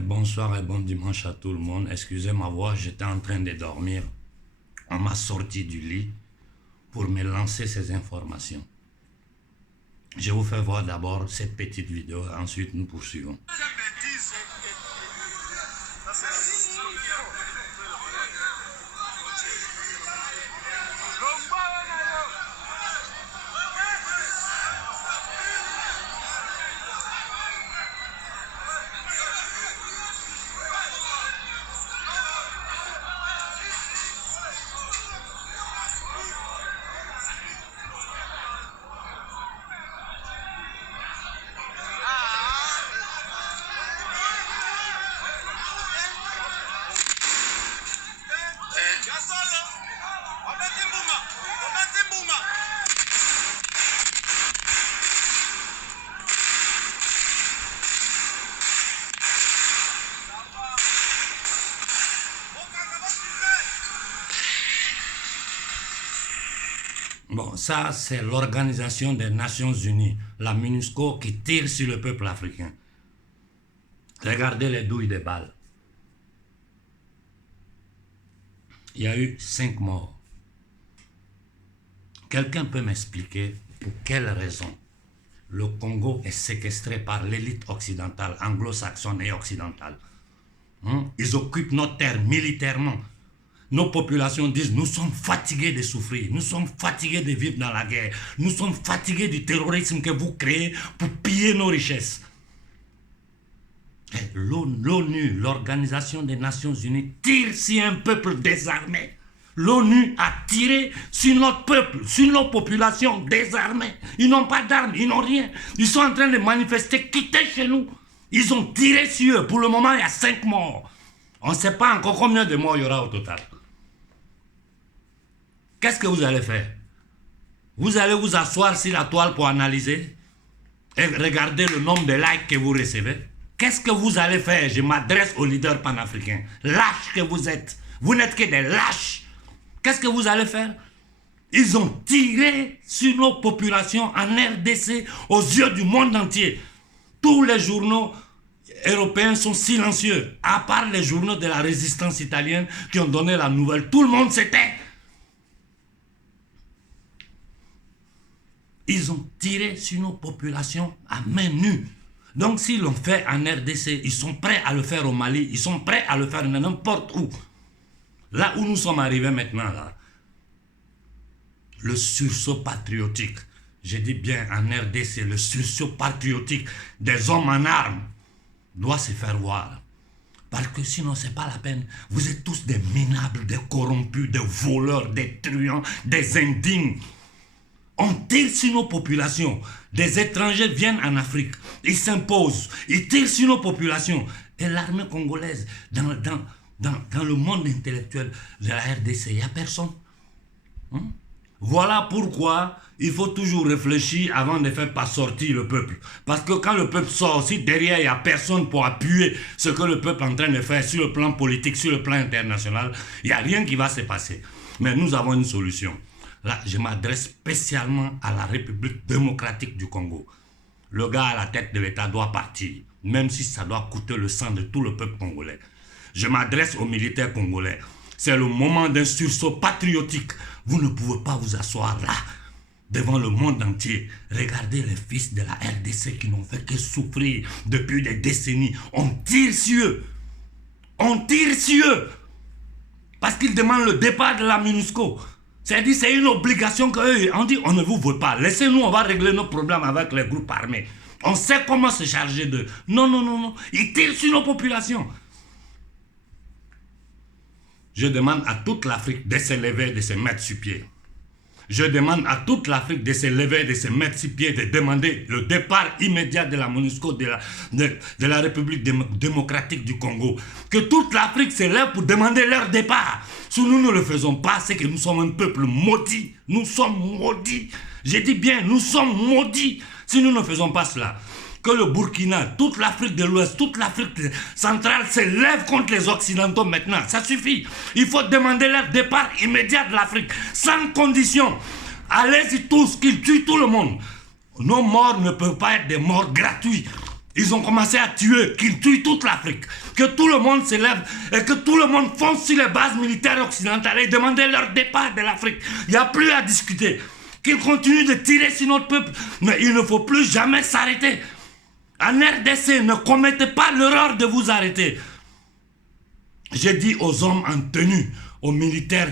Bonsoir et bon dimanche à tout le monde. Excusez ma voix, j'étais en train de dormir. On m'a sorti du lit pour me lancer ces informations. Je vous fais voir d'abord cette petite vidéo, ensuite nous poursuivons. Bon, ça c'est l'Organisation des Nations Unies, la MINUSCO, qui tire sur le peuple africain. Regardez les douilles de balles. Il y a eu 5 morts. Quelqu'un peut m'expliquer pour quelle raison le Congo est séquestré par l'élite occidentale, anglo-saxonne et occidentale? Ils occupent notre terre militairement. Nos populations disent, nous sommes fatigués de souffrir, nous sommes fatigués de vivre dans la guerre, nous sommes fatigués du terrorisme que vous créez pour piller nos richesses. L'ONU, l'Organisation des Nations Unies, tire sur un peuple désarmé. L'ONU a tiré sur notre peuple, sur nos populations désarmées. Ils n'ont pas d'armes, ils n'ont rien. Ils sont en train de manifester, quitter chez nous. Ils ont tiré sur eux. Pour le moment, il y a 5 morts. On ne sait pas encore combien de morts il y aura au total. Qu'est-ce que vous allez faire? Vous allez vous asseoir sur la toile pour analyser et regarder le nombre de likes que vous recevez? Qu'est-ce que vous allez faire? Je m'adresse aux leaders panafricains. Lâches que vous êtes. Vous n'êtes que des lâches. Qu'est-ce que vous allez faire? Ils ont tiré sur nos populations en RDC aux yeux du monde entier. Tous les journaux européens sont silencieux, à part les journaux de la résistance italienne qui ont donné la nouvelle. Tout le monde se tait. Ils ont tiré sur nos populations à main nue. Donc s'ils l'ont fait en RDC, ils sont prêts à le faire au Mali, ils sont prêts à le faire n'importe où. Là où nous sommes arrivés maintenant, là, le sursaut patriotique, je dis bien en RDC, le sursaut patriotique des hommes en armes doit se faire voir. Parce que sinon, ce n'est pas la peine. Vous êtes tous des minables, des corrompus, des voleurs, des truands, des indignes. On tire sur nos populations. Des étrangers viennent en Afrique. Ils s'imposent. Ils tirent sur nos populations. Et l'armée congolaise, dans le monde intellectuel de la RDC, il n'y a personne. Voilà pourquoi il faut toujours réfléchir avant de faire pas sortir le peuple. Parce que quand le peuple sort aussi, derrière, il n'y a personne pour appuyer ce que le peuple est en train de faire sur le plan politique, sur le plan international. Il n'y a rien qui va se passer. Mais nous avons une solution. Là, je m'adresse spécialement à la République démocratique du Congo. Le gars à la tête de l'État doit partir, même si ça doit coûter le sang de tout le peuple congolais. Je m'adresse aux militaires congolais. C'est le moment d'un sursaut patriotique. Vous ne pouvez pas vous asseoir là, devant le monde entier. Regardez les fils de la RDC qui n'ont fait que souffrir depuis des décennies. On tire sur eux. On tire sur eux. Parce qu'ils demandent le départ de la MINUSCO. C'est-à-dire c'est une obligation qu'eux, on dit on ne vous veut pas. Laissez-nous, on va régler nos problèmes avec les groupes armés. On sait comment se charger d'eux. Non, non, non, non. Ils tirent sur nos populations. Je demande à toute l'Afrique de se lever, de se mettre sur pied. Je demande à toute l'Afrique de se lever, de se mettre sur pied, de demander le départ immédiat de la MONUSCO, de la République démocratique du Congo. Que toute l'Afrique se lève pour demander leur départ. Si nous ne le faisons pas, c'est que nous sommes un peuple maudit. Nous sommes maudits. Je dis bien, nous sommes maudits si nous ne faisons pas cela. Que le Burkina, toute l'Afrique de l'Ouest, toute l'Afrique centrale se lève contre les Occidentaux maintenant. Ça suffit. Il faut demander leur départ immédiat de l'Afrique, sans condition. Allez-y tous, qu'ils tuent tout le monde. Nos morts ne peuvent pas être des morts gratuits. Ils ont commencé à tuer, qu'ils tuent toute l'Afrique. Que tout le monde s'élève et que tout le monde fonce sur les bases militaires occidentales et demander leur départ de l'Afrique. Il n'y a plus à discuter. Qu'ils continuent de tirer sur notre peuple. Mais il ne faut plus jamais s'arrêter. En RDC, ne commettez pas l'erreur de vous arrêter. J'ai dit aux hommes en tenue, aux militaires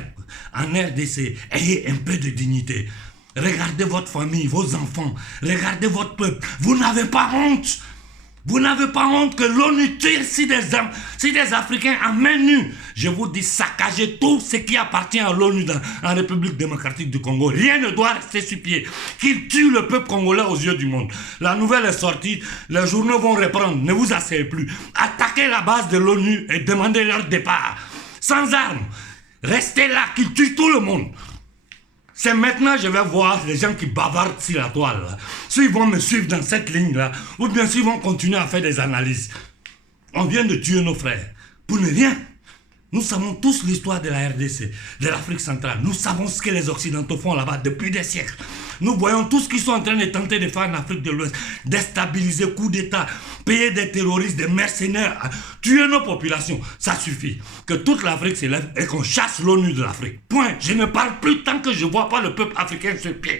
en RDC, ayez un peu de dignité. Regardez votre famille, vos enfants, regardez votre peuple. Vous n'avez pas honte. Vous n'avez pas honte que l'ONU tire si des Africains en main nue. Je vous dis, saccagez tout ce qui appartient à l'ONU en République démocratique du Congo. Rien ne doit rester sur pied. Qu'ils tuent le peuple congolais aux yeux du monde. La nouvelle est sortie, les journaux vont reprendre. Ne vous asseyez plus. Attaquez la base de l'ONU et demandez leur départ. Sans armes. Restez là, qu'ils tuent tout le monde. C'est maintenant que je vais voir les gens qui bavardent sur la toile. S'ils vont me suivre dans cette ligne-là, ou bien s'ils vont continuer à faire des analyses. On vient de tuer nos frères. Pour ne rien. Nous savons tous l'histoire de la RDC, de l'Afrique centrale. Nous savons ce que les Occidentaux font là-bas depuis des siècles. Nous voyons tout ce qu'ils sont en train de tenter de faire en Afrique de l'Ouest. Déstabiliser, coup d'État, payer des terroristes, des mercenaires, tuer nos populations. Ça suffit. Que toute l'Afrique s'élève et qu'on chasse l'ONU de l'Afrique. Point. Je ne parle plus tant que je ne vois pas le peuple africain sur pied.